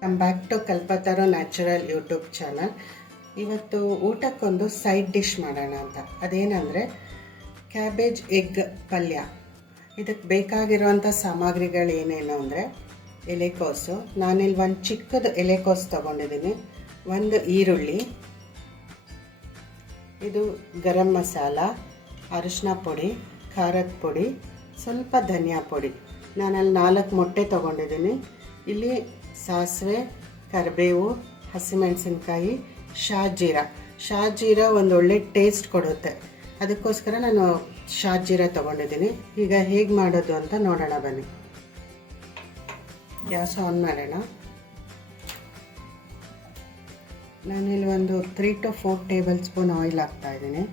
Come back to Kalpataru natural YouTube channel. ಇವತ್ತು ಊಟಕ್ಕೊಂದು side dish ಮಾಡೋಣ ಅಂತ. ಅದೇನೆಂದರೆ ಕ್ಯಾಬೇಜ್ ಎಗ್ ಪಲ್ಯ. ಇದಕ್ಕೆ ಬೇಕಾಗಿರುವಂಥ ಸಾಮಗ್ರಿಗಳು ಏನೇನು ಅಂದರೆ ಎಲೆಕೋಸು. ನಾನಿಲ್ಲಿ ಒಂದು ಚಿಕ್ಕದು ಎಲೆಕೋಸು ತೊಗೊಂಡಿದ್ದೀನಿ, ಒಂದು ಈರುಳ್ಳಿ, ಇದು ಗರಂ ಮಸಾಲ, ಅರಿಶಿನ ಪುಡಿ, ಖಾರದ ಪುಡಿ, ಸ್ವಲ್ಪ ಧನಿಯಾ ಪುಡಿ. ನಾನಲ್ಲಿ 4 ಮೊಟ್ಟೆ ತೊಗೊಂಡಿದ್ದೀನಿ. ಇಲ್ಲಿ ಸಾಸಿವೆ, ಕರಿಬೇವು, ಹಸಿಮೆಣಸಿನ್ಕಾಯಿ, ಶಾಜೀರ ಒಂದು ಒಳ್ಳೆ ಟೇಸ್ಟ್ ಕೊಡುತ್ತೆ. ಅದಕ್ಕೋಸ್ಕರ ನಾನು ಶಾಜೀರ ತೊಗೊಂಡಿದ್ದೀನಿ. ಈಗ ಹೇಗೆ ಮಾಡೋದು ಅಂತ ನೋಡೋಣ ಬನ್ನಿ. ಗ್ಯಾಸ್ ಆನ್ ಮಾಡೋಣ. ನಾನಿಲ್ಲಿ ಒಂದು 3 to 4 ಟೇಬಲ್ ಸ್ಪೂನ್ ಆಯಿಲ್ ಹಾಕ್ತಾಯಿದ್ದೀನಿ.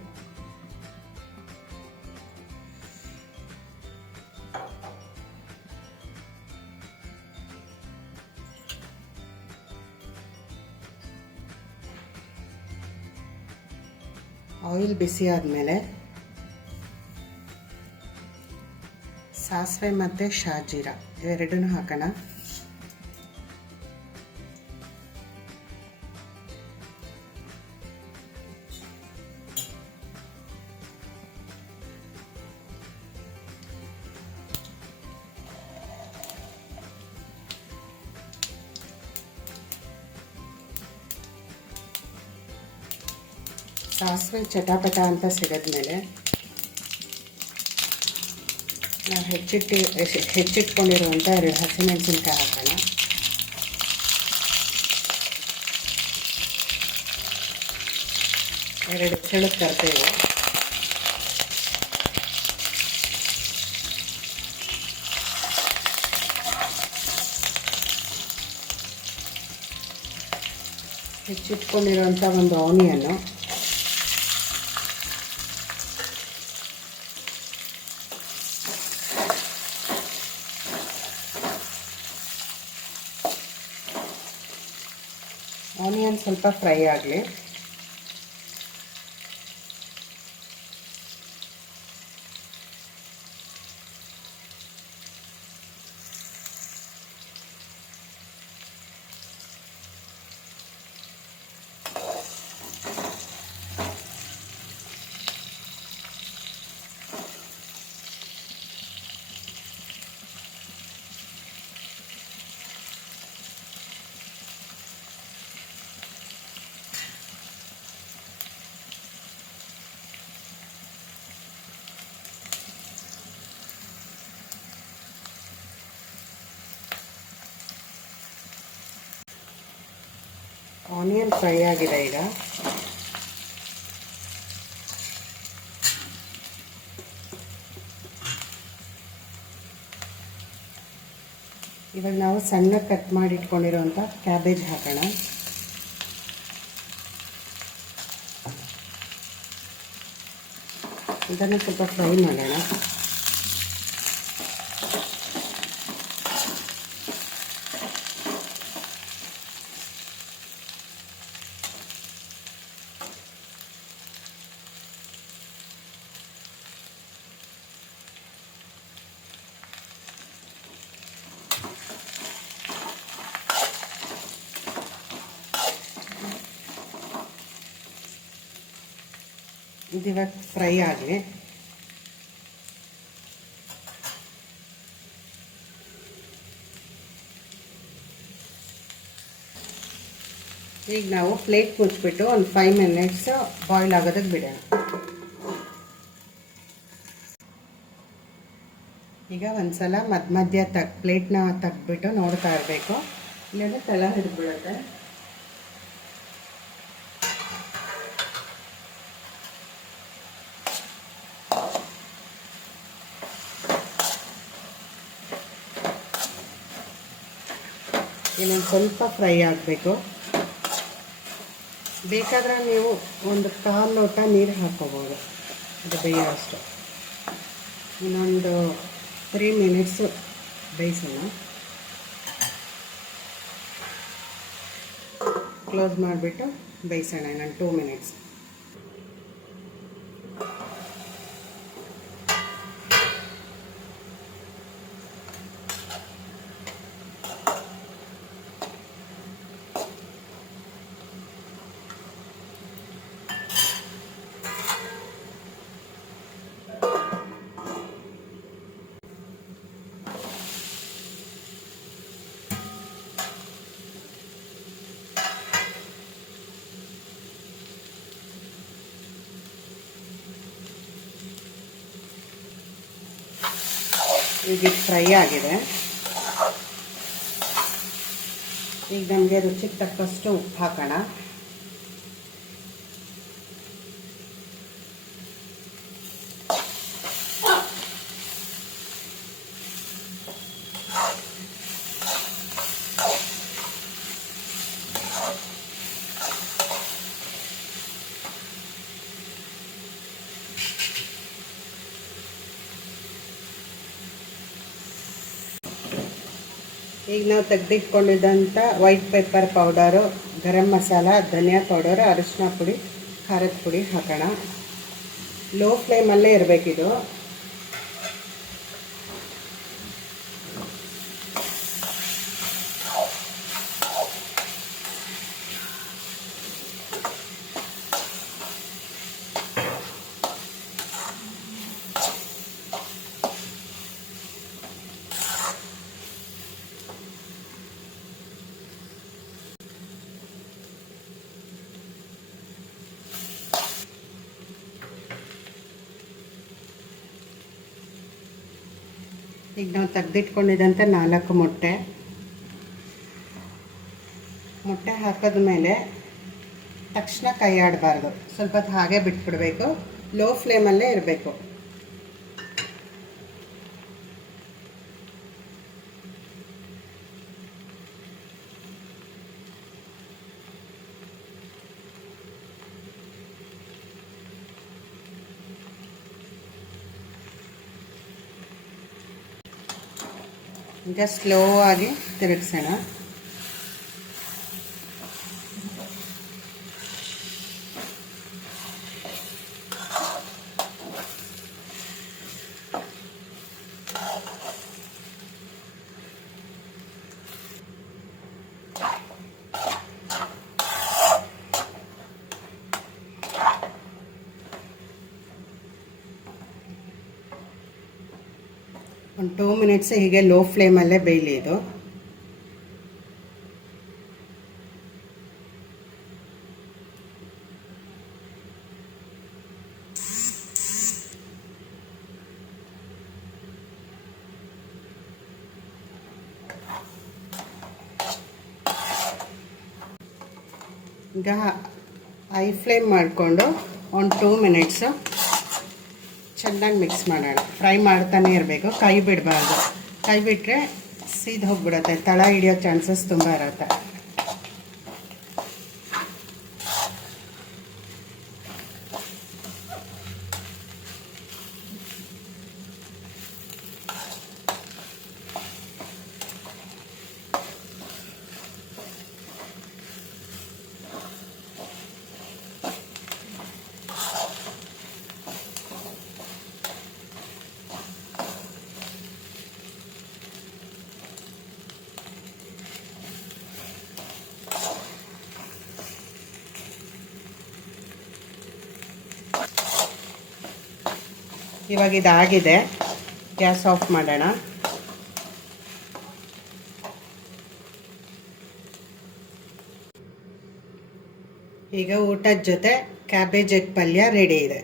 ಆಯಿಲ್ ಬಿಸಿ ಆದಮೇಲೆ ಸಾಸಿವೆ ಮತ್ತು ಶಾಜೀರ ಇವೆರಡನ್ನೂ ಹಾಕೋಣ. ಸಾಸಿವೆ ಚಟಾಪಟ ಅಂತ ಸಿಗದ್ಮೇಲೆ ನಾವು ಹೆಚ್ಚಿಟ್ಕೊಂಡಿರುವಂಥ 2 ಹಸಿಮೆಣಸಿನ್ಕಾಯಿ ಹಾಕೋಣ. ಎರಡು ಎಸಳು ಕರಿಬೇವು, ಹೆಚ್ಚಿಟ್ಕೊಂಡಿರುವಂಥ ಒಂದು ಆನಿಯನ್ನು, ಆನಿಯನ್ ಸ್ವಲ್ಪ ಫ್ರೈ ಆಗಲಿ. ಆನಿಯನ್ ಫ್ರೈ ಆಗಿದೆ. ಈಗ ಇವಾಗ ನಾವು ಸಣ್ಣ ಕಟ್ ಮಾಡಿ ಇಟ್ಕೊಂಡಿರುವಂಥ ಕ್ಯಾಬೇಜ್ ಹಾಕೋಣ. ಇದನ್ನು ಸ್ವಲ್ಪ ಫ್ರೈ ಮಾಡೋಣ. ಇದಿವಾಗ ಫ್ರೈ ಆಗಲಿ. ಈಗ ನಾವು ಪ್ಲೇಟ್ ಮುಚ್ಚಿಬಿಟ್ಟು ಒಂದು 5 ಮಿನಿಟ್ಸ್ ಬಾಯ್ಲ್ ಆಗೋದಕ್ಕೆ ಬಿಡೋಣ. ಈಗ ಒಂದ್ಸಲ ಮಧ್ಯ ಪ್ಲೇಟ್ನ ತೆಗ್ದುಬಿಟ್ಟು ನೋಡ್ತಾ ಇರಬೇಕು, ಇಲ್ಲಾಂದರೆ ತಳ ಹಿಡಿದ್ಬಿಡುತ್ತೆ. ಇನ್ನೊಂದು ಸ್ವಲ್ಪ ಫ್ರೈ ಆಗಬೇಕು. ಬೇಕಾದರೆ ನೀವು ಒಂದು 1/4 ಲೋಟ ನೀರು ಹಾಕ್ಕೋಬೋದು, ಅದು ಬೇಯೋ ಅಷ್ಟು. ಇನ್ನೊಂದು 3 ಮಿನಿಟ್ಸು ಬೇಯಿಸೋಣ. ಕ್ಲೋಸ್ ಮಾಡಿಬಿಟ್ಟು ಬೇಯಿಸೋಣ ಇನ್ನೊಂದು 2 ಮಿನಿಟ್ಸ್. ಈಗ ಫ್ರೈ ಆಗಿದೆ. ಈಗ ನಮಗೆ ರುಚಿಗೆ ತಕ್ಕಷ್ಟು ಉಪ್ಪು ಹಾಕೋಣ. ಈಗ ನಾವು ತೆಗೆದಿಟ್ಕೊಂಡಿದ್ದಂಥ white pepper powder, garam masala, ಧನಿಯಾ ಪೌಡರು, ಅರಿಶಿನ ಪುಡಿ, ಖಾರದ ಪುಡಿ ಹಾಕೋಣ. ಲೋ ಫ್ಲೇಮಲ್ಲೇ ಇರಬೇಕಿದು. ಈಗ ನಾವು ತೆಗೆದಿಟ್ಕೊಂಡಿದ್ದಂಥ 4 ಮೊಟ್ಟೆ ಹಾಕಿದ್ಮೇಲೆ ತಕ್ಷಣ ಕೈ ಆಡಬಾರ್ದು, ಸ್ವಲ್ಪ ಹೊತ್ತು ಹಾಗೆ ಬಿಟ್ಬಿಡಬೇಕು. ಲೋ ಫ್ಲೇಮಲ್ಲೇ ಇರಬೇಕು. ಈಗ ಸ್ಲೋ ಆಗಿ ತಿರುಗಿಸೋಣ. ಒಂದು 2 ಮಿನಿಟ್ಸ್ ಹೀಗೆ ಲೋ ಫ್ಲೇಮಲ್ಲೇ ಬೇಯಲಿ ಇದು. ಈಗ ಹೈ ಫ್ಲೇಮ್ ಮಾಡಿಕೊಂಡು ಒಂದು 2 ಮಿನಿಟ್ಸು ಚೆನ್ನಾಗಿ ಮಿಕ್ಸ್ ಮಾಡೋಣ. ಫ್ರೈ ಮಾಡ್ತಾನೆ ಇರಬೇಕು, ಕೈ ಬಿಡಬಾರ್ದು. ಕೈ ಬಿಟ್ಟರೆ ಸೀದ್ ಹೋಗ್ಬಿಡುತ್ತೆ, ತಳ ಹಿಡಿಯೋ ಚಾನ್ಸಸ್ ತುಂಬ ಇರುತ್ತೆ. ಇವಾಗ ಇದಾಗಿದೆ, ಗ್ಯಾಸ್ ಆಫ್ ಮಾಡೋಣ. ಈಗ ಊಟದ ಜೊತೆ ಕ್ಯಾಬೇಜ್ ಎಗ್ ಪಲ್ಯ ರೆಡಿ ಇದೆ.